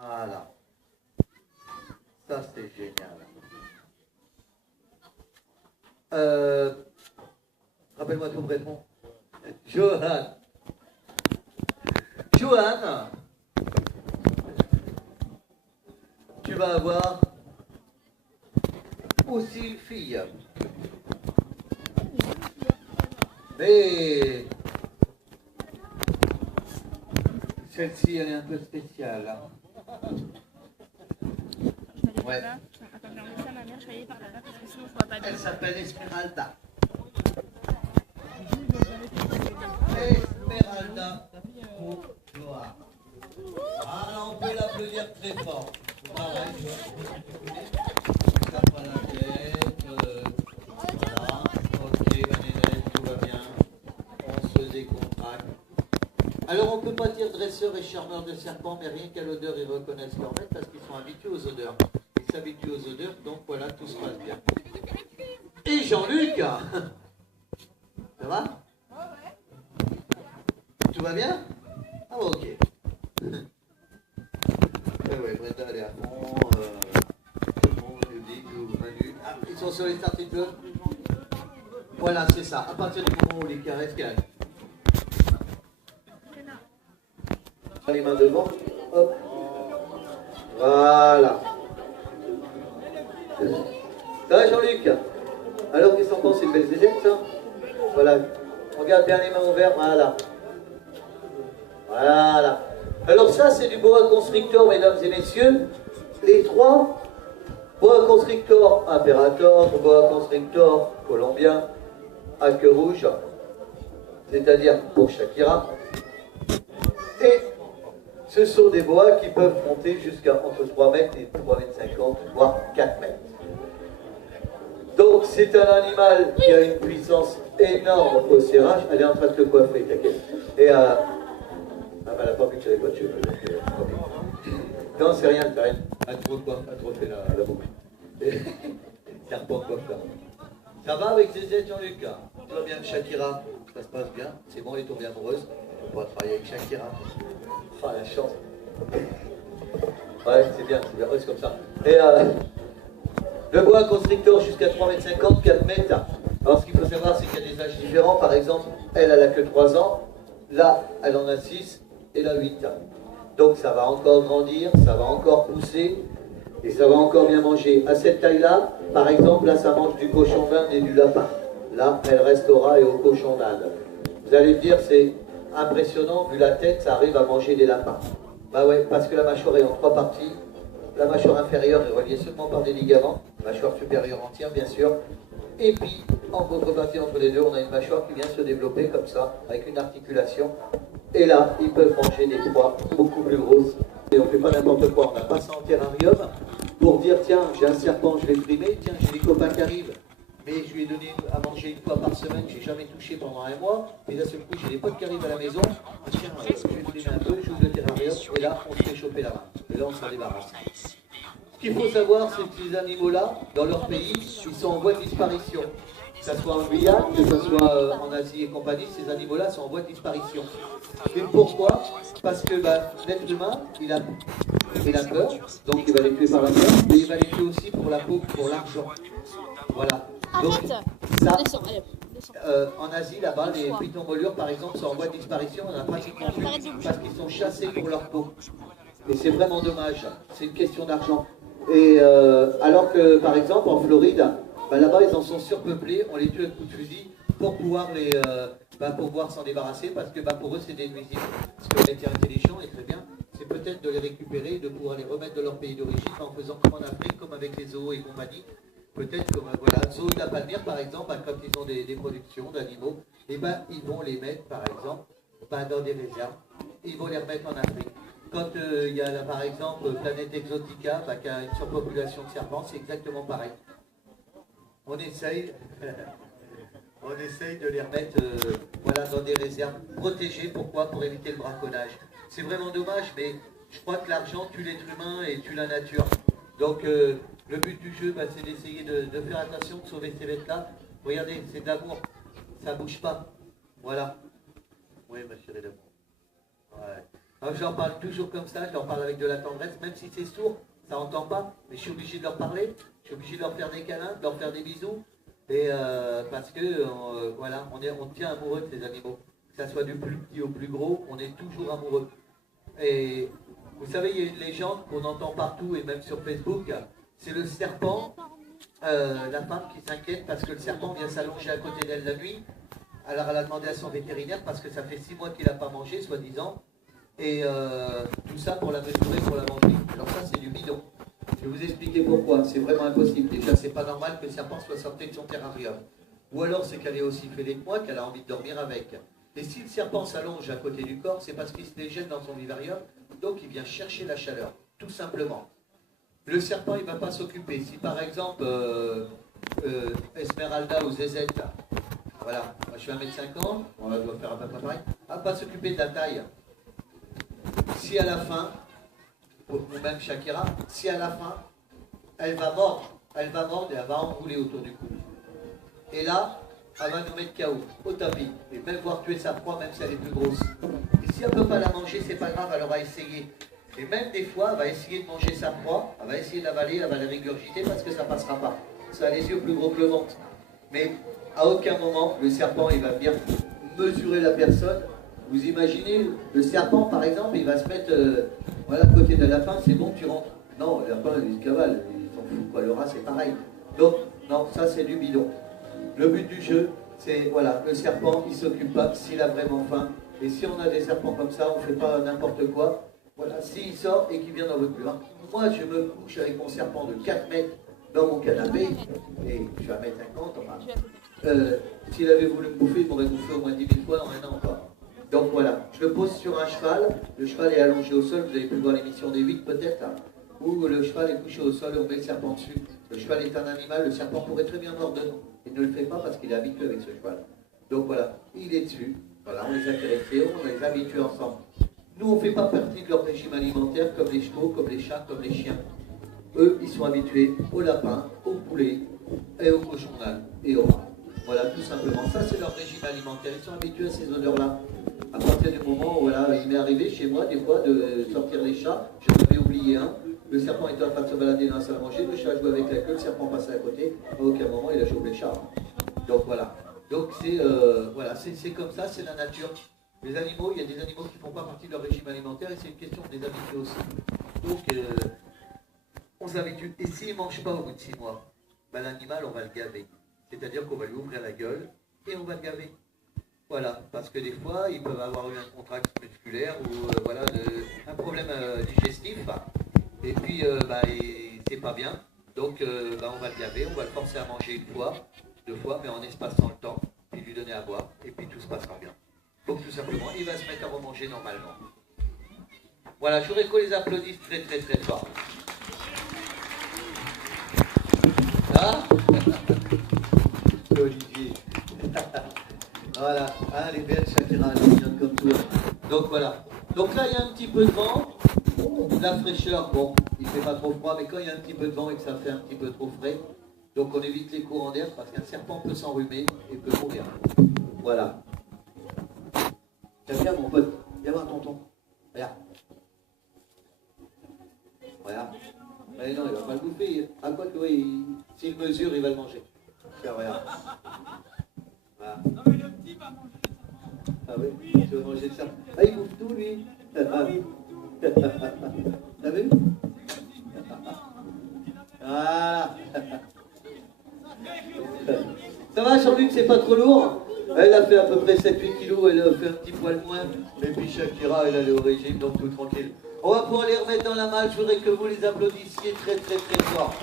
Voilà. Ça, c'est génial. Rappelle-moi ton prénom. Johan. Johan, tu vas avoir aussi une fille. Mais celle-ci, elle est un peu spéciale. Hein. Ouais. Attends, j'ai enlevé ça à ma mère, je vais aller par là-bas parce que sinon je vois pas bien. Elle s'appelle Esmeralda. Esmeralda Bourgeois. Ah, on peut l'applaudir très fort. Pareil, tape à la tête. Voilà. Ok, Vanessa, tout va bien. On se décontracte. Alors, on ne peut pas dire dresseur et charmeur de serpents, mais rien qu'à l'odeur, ils reconnaissent leur maître parce qu'ils sont habitués aux odeurs. Ils s'habituent aux odeurs, donc voilà, tout se passe bien. Et Jean-Luc, ça va? Tout va bien? Ah ok. Ouais, Brenda elle est à fond. Tout le monde nous dit que Manu. Ah, ils sont sur les starting blocks. Voilà, c'est ça. À partir du moment où les caresses gagnent. Les mains devant. Hop. Voilà. Ça va Jean-Luc? Alors qu'ils s'en pensent, c'est une belle zézette, ça? Voilà. Regarde bien les mains ouvertes. Voilà. Voilà. Alors ça, c'est du boa constrictor, mesdames et messieurs. Les trois, boa constrictor imperator, boa constrictor colombien, à queue rouge, c'est-à-dire pour Shakira. Et ce sont des boas qui peuvent monter jusqu'à entre 3 mètres et 3 mètres 50, voire 4 mètres. Donc c'est un animal qui a une puissance énorme au serrage. Elle est en train de te coiffer, t'inquiète. Et ah bah elle n'a pas vu que j'avais pas de cheveux. Non, c'est rien, t'as rien. Elle te refait la boucle. C'est un pas quoi faire. Ça va avec Zézette, Jean-Luc? Tout va bien, Shakira? Ça se passe bien? C'est bon, elle est tombée amoureuse? On pourra travailler avec Shakira. Ah, la chance. Ouais, c'est bien, c'est comme ça. Et le boa constrictor jusqu'à 3,50 m, 4 mètres. Alors ce qu'il faut savoir, c'est qu'il y a des âges différents. Par exemple, elle a que 3 ans. Là, elle en a 6 et là 8. Donc ça va encore grandir, ça va encore pousser et ça va encore bien manger. À cette taille-là, par exemple, là ça mange du cochon d'Inde et du lapin. Là, elle reste au rat et au cochon d'Inde. Vous allez me dire, c'est impressionnant, vu la tête, ça arrive à manger des lapins. Bah ouais, parce que la mâchoire est en 3 parties. La mâchoire inférieure est reliée seulement par des ligaments. La mâchoire supérieure entière, bien sûr. Et puis, en contrepartie entre les deux, on a une mâchoire qui vient se développer comme ça, avec une articulation. Et là, ils peuvent manger des proies beaucoup plus grosses. Et on ne fait pas n'importe quoi. On n'a pas ça en terrarium pour dire, tiens, j'ai un serpent, je vais le frimer. Tiens, j'ai des copains qui arrivent. Mais je lui ai donné à manger une fois par semaine, je n'ai jamais touché pendant un mois. Et d'un seul coup, j'ai des potes qui arrivent à la maison. Tiens, je vais vous donner un peu, j'ouvre le terrarium. Et là, on se fait choper la main. Et là, on s'en débarrasse. Ce qu'il faut savoir, c'est que ces animaux-là, dans leur pays, ils sont en voie de disparition. Que ce soit en Guyane, que ce soit en Asie et compagnie, ces animaux-là sont en voie de disparition. Et pourquoi? Parce que l'être humain, il a peur, donc il va les tuer par la peur, mais il va les tuer aussi pour la peau, pour l'argent. Voilà. Donc, ça, en Asie, là-bas, les pitons mollures, par exemple, sont en voie de disparition. On a pratiquement plus parce qu'ils sont chassés pour leur peau. Et c'est vraiment dommage. C'est une question d'argent. Et alors que, par exemple, en Floride, là-bas, ils en sont surpeuplés. On les tue à coups de fusil pour pouvoir pouvoir s'en débarrasser parce que pour eux, c'est des nuisibles. Ce qui aurait été intelligent et très bien, c'est peut-être de les récupérer et de pouvoir les remettre dans leur pays d'origine en faisant comme en Afrique, comme avec les zoos et compagnie. Peut-être comme Zoo de la Palmyre, par exemple, quand ils ont des productions d'animaux, et ils vont les mettre, par exemple, dans des réserves. Ils vont les remettre en Afrique. Quand il y a là, par exemple Planète Exotica qui a une surpopulation de serpents, c'est exactement pareil. On essaye de les remettre dans des réserves protégées. Pourquoi? Pour éviter le braconnage. C'est vraiment dommage, mais je crois que l'argent tue l'être humain et tue la nature. Donc le but du jeu, c'est d'essayer de faire attention, de sauver ces bêtes-là. Regardez, c'est de l'amour. Ça ne bouge pas. Voilà. Oui, ma chérie d'amour. Ouais. Alors, je leur parle toujours comme ça, je leur parle avec de la tendresse, même si c'est sourd, ça n'entend pas, mais je suis obligé de leur parler, je suis obligé de leur faire des câlins, de leur faire des bisous, et parce que voilà, on tient amoureux de ces animaux. Que ça soit du plus petit au plus gros, on est toujours amoureux. Et vous savez, il y a une légende qu'on entend partout et même sur Facebook, c'est le serpent, la femme qui s'inquiète parce que le serpent vient s'allonger à côté d'elle la nuit. Alors elle a demandé à son vétérinaire parce que ça fait 6 mois qu'il n'a pas mangé, soi-disant. Et tout ça pour la mesurer, pour la manger. Alors ça, c'est du bidon. Je vais vous expliquer pourquoi. C'est vraiment impossible. Déjà, c'est pas normal que le serpent soit sorti de son terrarium. Ou alors, c'est qu'elle est aussi fêlée que moi, qu'elle a envie de dormir avec. Et si le serpent s'allonge à côté du corps, c'est parce qu'il se dégèle dans son vivarium, donc il vient chercher la chaleur, tout simplement. Le serpent, il ne va pas s'occuper. Si par exemple, Esmeralda ou Zezette, voilà, moi je suis 1m50, on doit faire à peu près pareil, elle ne va pas s'occuper de la taille. Si à la fin, ou même Shakira, si à la fin, elle va mordre et elle va enrouler autour du cou. Et là, elle va nous mettre KO, au tapis, et même voir tuer sa proie, même si elle est plus grosse. Et si elle ne peut pas la manger, c'est pas grave, elle aura essayé. Et même des fois, elle va essayer de manger sa proie, elle va essayer d'avaler, elle va la régurgiter parce que ça ne passera pas. Ça a les yeux plus gros que le ventre. Mais à aucun moment, le serpent, il va venir mesurer la personne. Vous imaginez, le serpent, par exemple, il va se mettre voilà, à côté de la lapin, c'est bon, tu rentres. Non, le lapin, il se cavale, il s'en fout, quoi. Le rat, c'est pareil. Donc, non, ça, c'est du bidon. Le but du jeu, c'est, voilà, le serpent, il ne s'occupe pas s'il a vraiment faim. Et si on a des serpents comme ça, on ne fait pas n'importe quoi. Voilà, s'il sort et qu'il vient dans votre mur. Moi, je me couche avec mon serpent de 4 mètres dans mon canapé, et je suis à 1m50, enfin. S'il avait voulu me bouffer, il m'aurait bouffé au moins 10 000 fois en un an encore. Donc voilà, je le pose sur un cheval, le cheval est allongé au sol, vous avez pu voir l'émission des 8 peut-être, hein, où le cheval est couché au sol et on met le serpent dessus. Le cheval est un animal, le serpent pourrait très bien mordre dedans. Il ne le fait pas parce qu'il est habitué avec ce cheval. Donc voilà, il est dessus, voilà, on les a caressés, on les habitue ensemble. Nous, on ne fait pas partie de leur régime alimentaire comme les chevaux, comme les chats, comme les chiens. Eux, ils sont habitués au lapin, au poulet et au cochon d'Inde et au rat. Voilà, tout simplement. Ça, c'est leur régime alimentaire. Ils sont habitués à ces odeurs-là. À partir du moment où voilà, il m'est arrivé chez moi, des fois, de sortir les chats. J'en avais oublié un. Le serpent était en train de se balader dans la salle à manger. Le chat jouait avec la queue. Le serpent passait à côté. À aucun moment, il a chopé le chat. Donc voilà. Donc c'est voilà, c'est comme ça, c'est la nature. Les animaux, il y a des animaux qui ne font pas partie de leur régime alimentaire et c'est une question de les habituer aussi. Donc, on s'habitue. Et s'il ne mange pas au bout de 6 mois, ben, l'animal, on va le gaver. C'est-à-dire qu'on va lui ouvrir la gueule et on va le gaver. Voilà, parce que des fois, ils peuvent avoir eu un contracte musculaire ou voilà, un problème digestif. Et puis, c'est pas bien. Donc, on va le gaver, on va le forcer à manger 1 fois, 2 fois, mais en espaçant le temps, et lui donner à boire, et puis tout se passera bien. Donc, tout simplement, il va se mettre à remanger normalement. Voilà, je voudrais qu'on les applaudisse très très très fort. Ah Olivier. Voilà, hein, les belles Shakira, elle est bien comme tout. Donc voilà. Donc là, il y a un petit peu de vent. La fraîcheur, bon, il ne fait pas trop froid, mais quand il y a un petit peu de vent et que ça fait un petit peu trop frais, donc on évite les courants d'air parce qu'un serpent peut s'enrhumer et peut mourir. Voilà. Tiens, mon pote, viens voir tonton. Regarde. Regarde. Mais non, il va pas le bouffer. À quoi que oui, s'il mesure, il va le manger. Tiens, regarde. Voilà. Non mais le petit va manger ça. Ah oui, tu veux manger de ça. Ah, il bouffe tout, lui. Ah oui, tout. T'as vu? Voilà. Ça va, Jean-Luc, c'est pas trop lourd? Elle a fait à peu près 7-8 kilos, elle a fait un petit poil moins. Et puis Shakira, elle est au régime, donc tout tranquille. On va pouvoir les remettre dans la malle, je voudrais que vous les applaudissiez très très très fort.